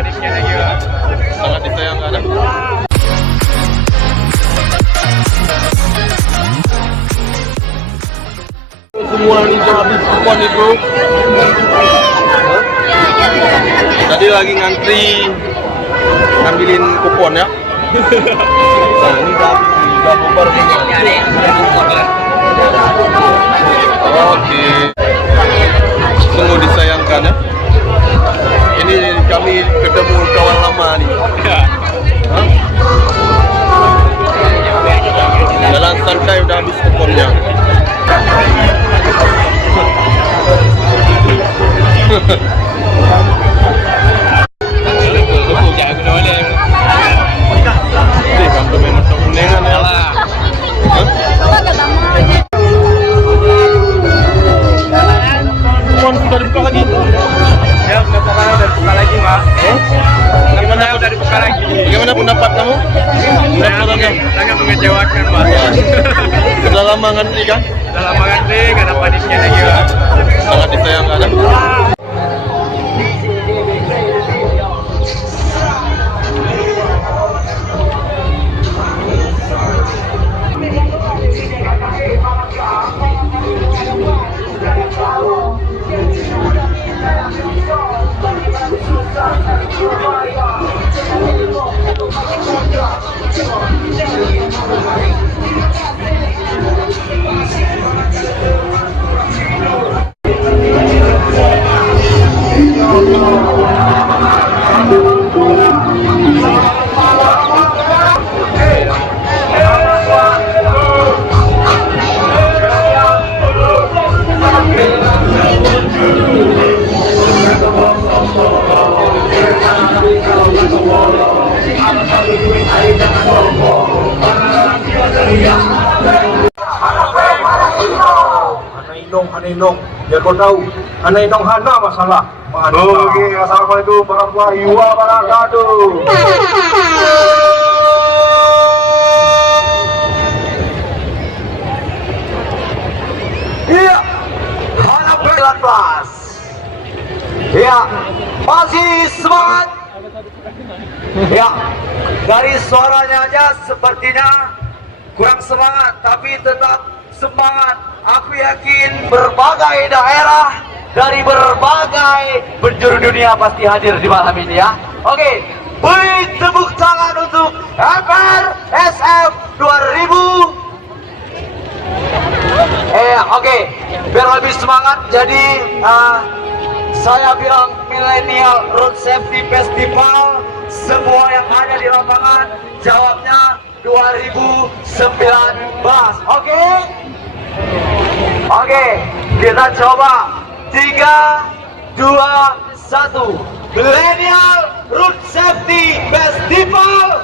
paniknya lagi Pak. Sangat disayangkan. Semua ini habis kupon itu. Tadi lagi ngantri ngambilin kupon ya. Nah ini udah bubar semua. Oke. Sungguh disayangkan ya. Ini kami ketemu kawan lama nih. Hah? Jalan santai udah habis kuponnya. Sudah dibuka lagi? Ya, pendaftaran udah dibuka lagi Pak. Gimana? Udah dibuka lagi. Bagaimana pendapat kamu? Pendaftarannya? Sangat mengecewakan Pak. Sudah lama ngantri kan? Udah lama ngantri, gak ada paniknya lagi Pak. Sangat disayangkan. Anak Inong, biar kau tahu, anak Inong hana masalah. Oke, assalamualaikum warahmatullahi wabarakatuh. Iya, anak kelas. Iya, masih semangat. Ya, dari suaranya aja sepertinya kurang semangat, tapi tetap semangat. Aku yakin berbagai daerah dari berbagai penjuru dunia pasti hadir di malam ini ya. Oke, beri tepuk tangan untuk FRSF 2000. Oke, biar lebih semangat jadi saya bilang Millennial Road Safety Festival. Semua yang ada di lapangan jawabnya 2019. Oke? Oke, kita coba 3, 2, 1. Millennial Road Safety Festival